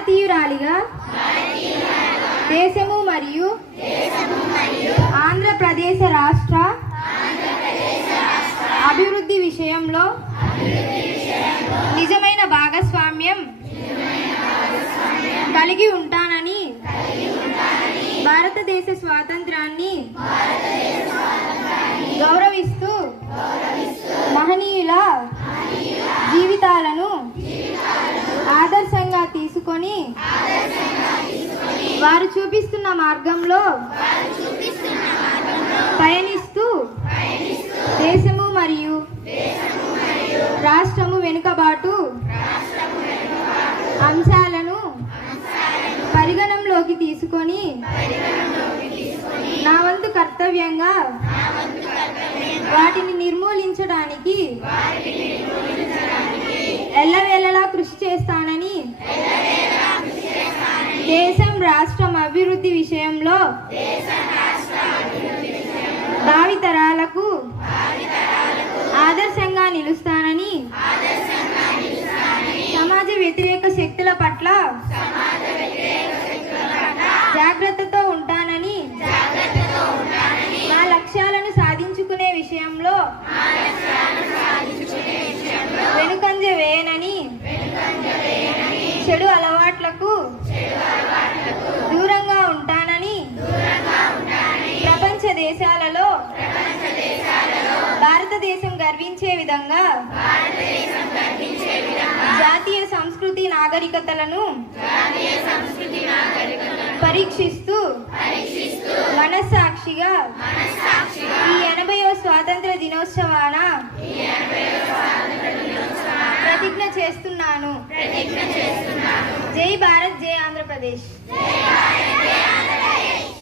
భారతీయురాలిగా దేశము మరియు ఆంధ్రప్రదేశ్ రాష్ట్ర అభివృద్ధి విషయంలో నిజమైన భాగస్వామ్యం కలిగి ఉంటానని భారతదేశ స్వాతంత్రాన్ని గౌరవిస్తూ మహనీయుల జీవితాలను ఆదర్శంగా తీసుకొని వారు చూపిస్తున్న మార్గంలో పయనిస్తూ దేశము మరియు రాష్ట్రము వెనుకబాటు అంశాలను పరిగణంలోకి తీసుకొని నా వంతు కర్తవ్యంగా వాటిని నిర్మూలించడానికి ఎల్లవేళలా కృషి చేస్తానని దేశం రాష్ట్రం అభివృద్ధి విషయంలో భావితరాలకు ఆదర్శంగా నిలుస్తానని సమాజ వ్యతిరేక శక్తుల పట్ల జాగ్రత్తతో ఉంటానని మా లక్ష్యాలను సాధించుకునే విషయంలో వెనుకంజ వేయనని చెడు అలవాట్లకు దూరంగా ఉంటానని ప్రపంచ దేశాలలో భారతదేశం గర్వించే విధంగా జాతీయ సంస్కృతి నాగరికతలను పరీక్షిస్తూ మనస్సాక్షిగా ఈ 80వ స్వాతంత్ర దినోత్సవాన ప్రతిజ్ఞ చేస్తున్నాను. జై భారత్, జై ఆంధ్రప్రదేశ్.